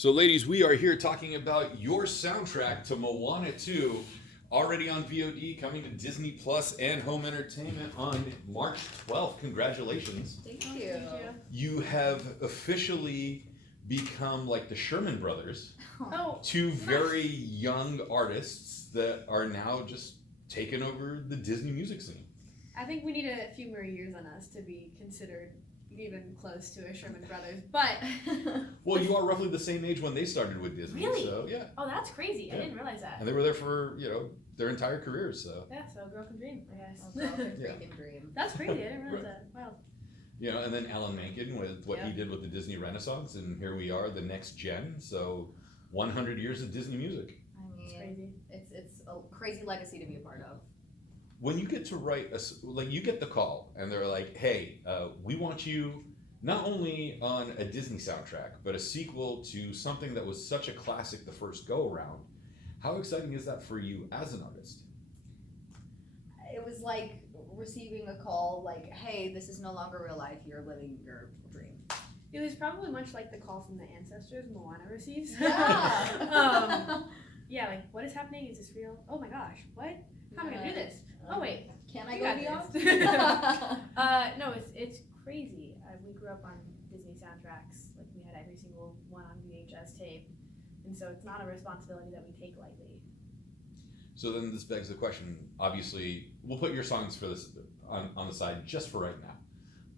So, ladies, we are here talking about your soundtrack to Moana 2, already on VOD, coming to Disney Plus and home entertainment on March 12th. Congratulations. Thank you. You have officially become like the Sherman Brothers, Oh, two very young artists that are now just taking over the Disney music scene. I think we need a few more years on us to be considered even close to a Sherman Brothers, but Well, you are roughly the same age when they started with Disney. Really? So, yeah. oh, that's crazy! Yeah. I didn't realize that. And they were there for, their entire careers, so. Yeah, so a girl can dream, I guess. Oh, girl can Yeah. freaking dream. That's crazy. I didn't realize Right. that. Wow. And then Alan Menken with what he Yeah. did with the Disney Renaissance, and here we are, the next gen. So, 100 years of Disney music. I It's mean, crazy. it's a crazy legacy to be a part of. When you get to write, you get the call, and they're like, hey, we want you not only on a Disney soundtrack, but a sequel to something that was such a classic the first go around. How exciting is that for you as an artist? It was like receiving a call like, hey, this is no longer real life, you're living your dream. It was probably much like the call from the ancestors Moana receives. Yeah. Yeah, like what is happening? Is this real? Oh my gosh, what? How am I gonna do this? Oh wait, Can I you go got beyond? this. No, it's crazy. We grew up on Disney soundtracks. Like we had every single one on VHS tape, and so it's not a responsibility that we take lightly. So then this begs the question, obviously, we'll put your songs for this on the side just for right now.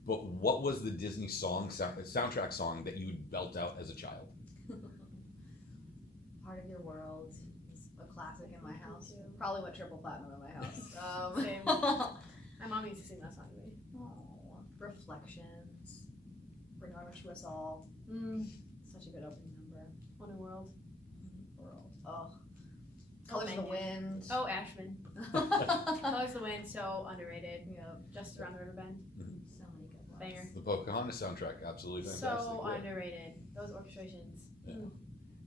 But what was the Disney soundtrack song that you would belt out as a child? Part of Your World is a classic in my house. too. Probably went triple platinum in my house. Same. My mom used to sing that song to me. Oh, Reflections. Bring Honor to Us All. Such a good opening number. On a World. World. Oh. Colors of the Megan. Wind. Oh, Ashman. Colors of the Wind, so underrated. Just Around the River Bend. So many good ones. Banger. The Pocahontas soundtrack, absolutely fantastic. So yeah. underrated. Those orchestrations. Yeah.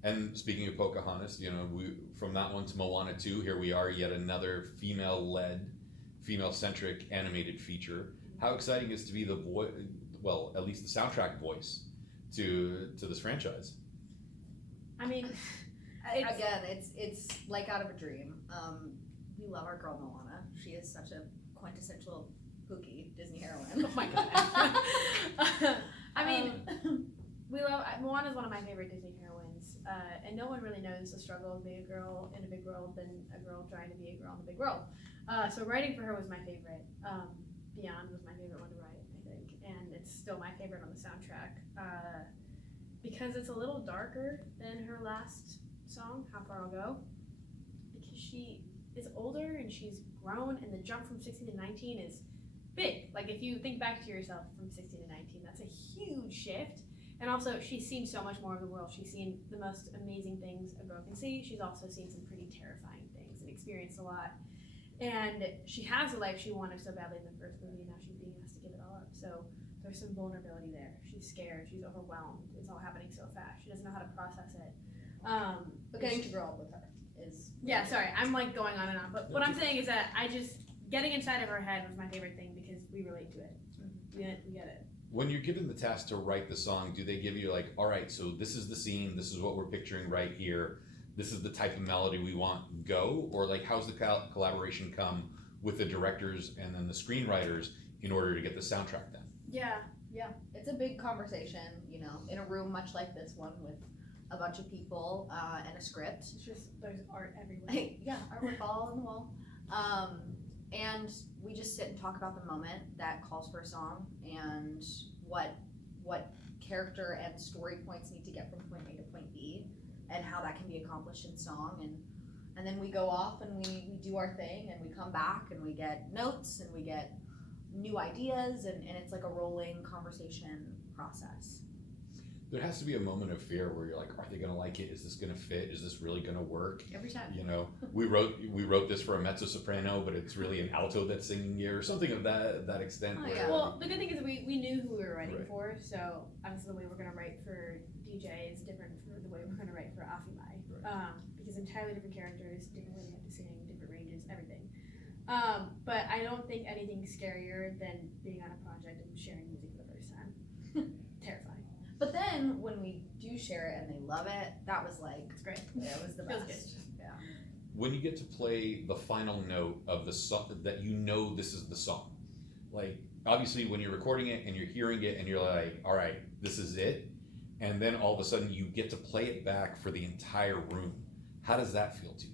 And speaking of Pocahontas, we from that one to Moana 2, here we are, yet another female-led, female-centric animated feature. How exciting is to be the at least the soundtrack voice to this franchise? I mean, Again, it's like out of a dream. We love our girl Moana. She is such a quintessential Pookie Disney heroine. oh my god. I mean, we love Moana is one of my favorite Disney heroines, and no one really knows the struggle of being a girl in a big world than a girl trying to be a girl in a big world. So writing for her was my favorite. Beyond was my favorite one to write, I think, and it's still my favorite on the soundtrack because it's a little darker than her last song, How Far I'll Go, because she is older and she's grown, and the jump from 16 to 19 is big. Like if you think back to yourself from 16 to 19, that's a huge shift. And also, she's seen so much more of the world. She's seen the most amazing things a girl can see. She's also seen some pretty terrifying things and experienced a lot. And she has a life she wanted so badly in the first movie, and now she's being asked to give it all up. So there's some vulnerability there. She's scared. She's overwhelmed. It's all happening so fast. She doesn't know how to process it. But getting to grow up with her is. Yeah, sorry. I'm like going on and on. But what I'm saying is that getting inside of her head was my favorite thing because we relate to it. We get it. When you're given the task to write the song, do they give you like, all right, so this is the scene, this is what we're picturing right here, this is the type of melody we want, go? Or like, how's the collaboration come with the directors and then the screenwriters in order to get the soundtrack done? Yeah. It's a big conversation, in a room much like this one with a bunch of people and a script. It's just, there's art everywhere. Yeah, artwork all on the wall. And we just sit and talk about the moment that calls for a song and what character and story points need to get from point A to point B and how that can be accomplished in song. And then we go off and we do our thing and we come back and we get notes and we get new ideas and it's like a rolling conversation process. There has to be a moment of fear where you're like, are they gonna like it? Is this gonna fit? Is this really gonna work? Every time. We wrote this for a mezzo soprano, but it's really an alto that's singing here, or something of that extent. Oh, where- yeah. Well, the good thing is we knew who we were writing Right. for, so obviously the way we're going to write for DJ is different from the way we're going to write for Afimai. Right. Because entirely different characters, different way they have to sing, different ranges, everything. But I don't think anything's scarier than being on a project and sharing music for the first time. Terrifying. But then when we do share it and they love it, that was like, It's great. it was the Feels best. Yeah. When you get to play the final note of the song, that you know this is the song, like obviously when you're recording it and you're hearing it and you're like, all right, this is it, and then all of a sudden you get to play it back for the entire room. How does that feel to you?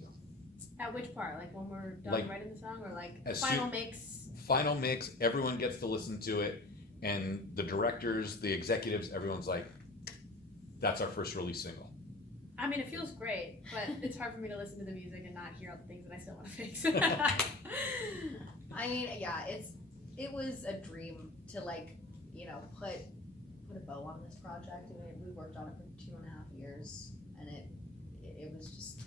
At which part? Like when we're done Like, writing the song, or like as final soon- mix? Final mix, everyone gets to listen to it, and the directors, the executives, everyone's like, that's our first release single. I mean, it feels great, but it's hard for me to listen to the music and not hear all the things that I still want to fix. I mean, yeah, it was a dream to like, you know, put a bow on this project. I mean, we worked on it for 2.5 years, and it was just,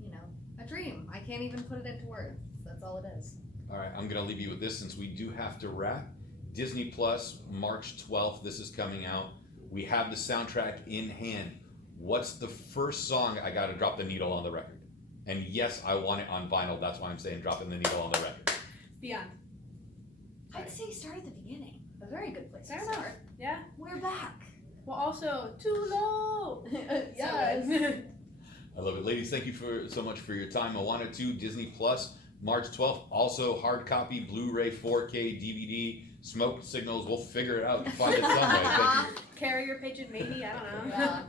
you know, a dream. I can't even put it into words. That's all it is. All right, I'm gonna leave you with this since we do have to wrap. Disney Plus, March 12th, this is coming out. We have the soundtrack in hand. What's the first song I gotta drop the needle on the record? And yes, I want it on vinyl, that's why I'm saying dropping the needle on the record. Beyond. I'd say start at the beginning. A very good place Fair to enough. start. Yeah. We're back. Well, also, too low. Yes. I love it. Ladies, thank you so much for your time. Moana 2, Disney Plus, March 12th. Also, hard copy, Blu-ray, 4K, DVD, smoke signals. We'll figure it out and find it some way. Thank you. Carrier pigeon, maybe. I don't know. Yeah.